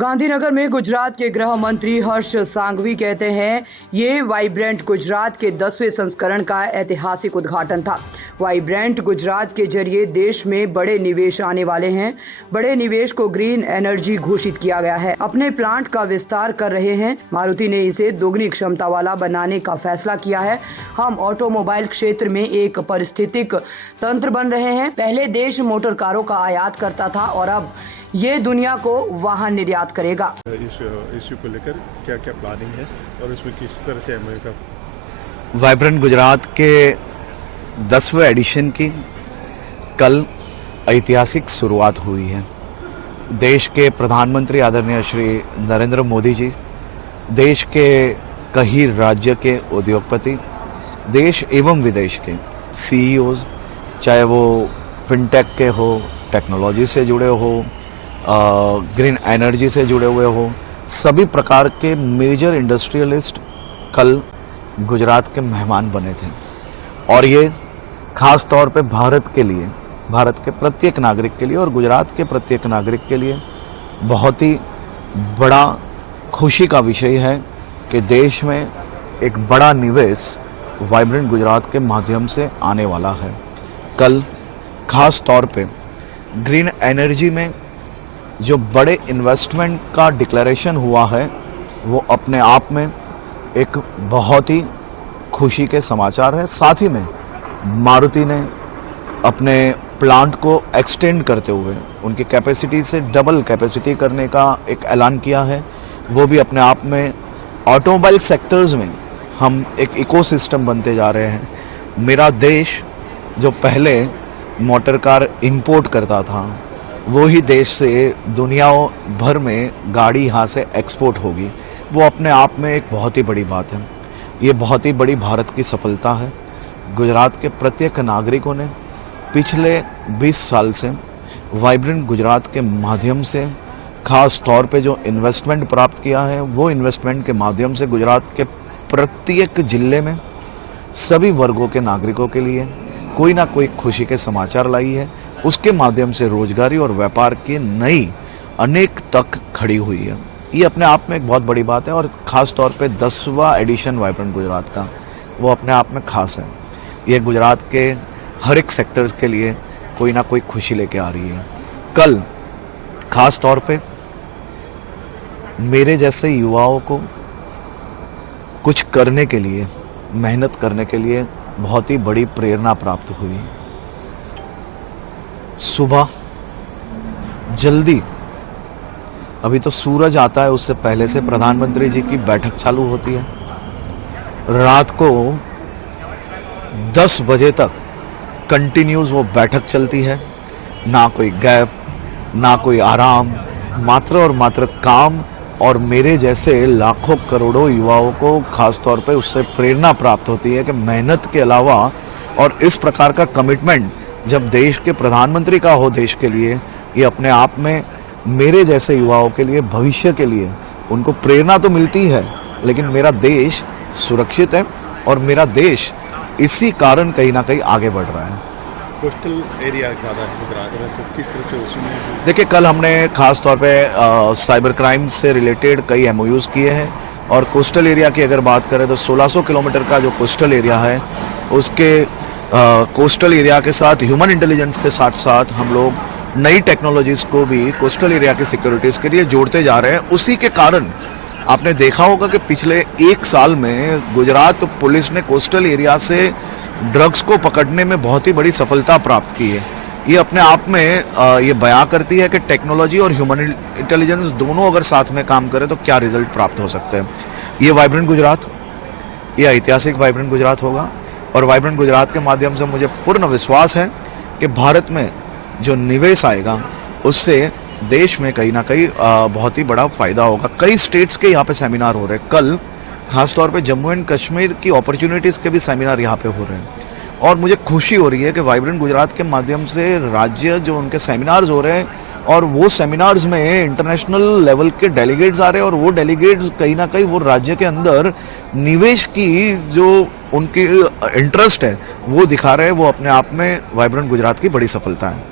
गांधीनगर में गुजरात के गृह मंत्री हर्ष सांघवी कहते हैं ये वाइब्रेंट गुजरात के 10वें संस्करण का ऐतिहासिक उद्घाटन था। वाइब्रेंट गुजरात के जरिए देश में बड़े निवेश आने वाले हैं। बड़े निवेश को ग्रीन एनर्जी घोषित किया गया है। अपने प्लांट का विस्तार कर रहे हैं। मारुति ने इसे दोगुनी क्षमता वाला बनाने का फैसला किया है। हम ऑटोमोबाइल क्षेत्र में एक पारिस्थितिक तंत्र बन रहे हैं। पहले देश मोटर कारों का आयात करता था और अब ये दुनिया को वाहन निर्यात करेगा। इस इश्यू को लेकर क्या क्या प्लानिंग है और इसमें किस तरह से एमओयू का वाइब्रेंट गुजरात के 10वें एडिशन की कल ऐतिहासिक शुरुआत हुई है। देश के प्रधानमंत्री आदरणीय श्री नरेंद्र मोदी जी, देश के कई राज्य के उद्योगपति, देश एवं विदेश के सीईओज, चाहे वो फिनटेक के हो, टेक्नोलॉजी से जुड़े हो, ग्रीन एनर्जी से जुड़े हुए हो, सभी प्रकार के मेजर इंडस्ट्रियलिस्ट कल गुजरात के मेहमान बने थे। और ये ख़ास तौर पे भारत के लिए, भारत के प्रत्येक नागरिक के लिए और गुजरात के प्रत्येक नागरिक के लिए बहुत ही बड़ा खुशी का विषय है कि देश में एक बड़ा निवेश वाइब्रेंट गुजरात के माध्यम से आने वाला है। कल ख़ास तौर पे ग्रीन एनर्जी में जो बड़े इन्वेस्टमेंट का डिक्लेरेशन हुआ है वो अपने आप में एक बहुत ही खुशी के समाचार है। साथ ही में मारुति ने अपने प्लांट को एक्सटेंड करते हुए उनकी कैपेसिटी से डबल कैपेसिटी करने का एक ऐलान किया है। वो भी अपने आप में ऑटोमोबाइल सेक्टर्स में हम एक इकोसिस्टम बनते जा रहे हैं। मेरा देश जो पहले मोटर कार इंपोर्ट करता था, वो ही देश से दुनिया भर में गाड़ी यहाँ से एक्सपोर्ट होगी। वो अपने आप में एक बहुत ही बड़ी बात है। ये बहुत ही बड़ी भारत की सफलता है। गुजरात के प्रत्येक नागरिकों ने पिछले 20 साल से वाइब्रेंट गुजरात के माध्यम से ख़ास तौर पे जो इन्वेस्टमेंट प्राप्त किया है, वो इन्वेस्टमेंट के माध्यम से गुजरात के प्रत्येक ज़िले में सभी वर्गों के नागरिकों के लिए कोई ना कोई खुशी के समाचार लाई है। उसके माध्यम से रोजगारी और व्यापार की नई अनेक तक खड़ी हुई है। ये अपने आप में एक बहुत बड़ी बात है और ख़ास तौर पे 10वां एडिशन वाइब्रेंट गुजरात का वो अपने आप में ख़ास है। ये गुजरात के हर एक सेक्टर्स के लिए कोई ना कोई खुशी लेके आ रही है। कल ख़ास तौर पे मेरे जैसे युवाओं को कुछ करने के लिए, मेहनत करने के लिए बहुत ही बड़ी प्रेरणा प्राप्त हुई। सुबह जल्दी, अभी तो सूरज आता है उससे पहले से प्रधानमंत्री जी की बैठक चालू होती है। रात को 10 बजे तक कंटिन्यूस वो बैठक चलती है। ना कोई गैप, ना कोई आराम, मात्र और मात्र काम। और मेरे जैसे लाखों करोड़ों युवाओं को खास तौर पे उससे प्रेरणा प्राप्त होती है कि मेहनत के अलावा और इस प्रकार का कमिटमेंट जब देश के प्रधानमंत्री का हो देश के लिए, ये अपने आप में मेरे जैसे युवाओं के लिए, भविष्य के लिए उनको प्रेरणा तो मिलती है, लेकिन मेरा देश सुरक्षित है और मेरा देश इसी कारण कहीं ना कहीं आगे बढ़ रहा है। कोस्टल एरिया ज़्यादा गुजरात में, तो किस तरह से उसमें देखिए, कल हमने ख़ास तौर पे साइबर क्राइम से रिलेटेड कई एमओयूज़ किए हैं और कोस्टल एरिया की अगर बात करें तो 1600 किलोमीटर का जो कोस्टल एरिया है, उसके कोस्टल एरिया के साथ ह्यूमन इंटेलिजेंस के साथ साथ हम लोग नई टेक्नोलॉजीज़ को भी कोस्टल एरिया की सिक्योरिटीज़ के लिए जोड़ते जा रहे हैं। उसी के कारण आपने देखा होगा कि पिछले 1 साल में गुजरात पुलिस ने कोस्टल एरिया से ड्रग्स को पकड़ने में बहुत ही बड़ी सफलता प्राप्त की है। ये अपने आप में ये बयां करती है कि टेक्नोलॉजी और ह्यूमन इंटेलिजेंस दोनों अगर साथ में काम करें तो क्या रिजल्ट प्राप्त हो सकते हैं। ये वाइब्रेंट गुजरात, ये ऐतिहासिक वाइब्रेंट गुजरात होगा और वाइब्रेंट गुजरात के माध्यम से मुझे पूर्ण विश्वास है कि भारत में जो निवेश आएगा उससे देश में कहीं ना कहीं बहुत ही बड़ा फ़ायदा होगा। कई स्टेट्स के यहाँ पे सेमिनार हो रहे हैं। कल खास तौर पे जम्मू एंड कश्मीर की अपॉर्चुनिटीज़ के भी सेमिनार यहाँ पे हो रहे हैं और मुझे खुशी हो रही है कि वाइब्रेंट गुजरात के माध्यम से राज्य जो उनके सेमिनार्स हो रहे हैं और वो सेमिनार्स में इंटरनेशनल लेवल के डेलीगेट्स आ रहे हैं और वो डेलीगेट्स कहीं ना कहीं वो राज्य के अंदर निवेश की जो उनकी इंटरेस्ट है वो दिखा रहे हैं। वो अपने आप में वाइब्रेंट गुजरात की बड़ी सफलता है।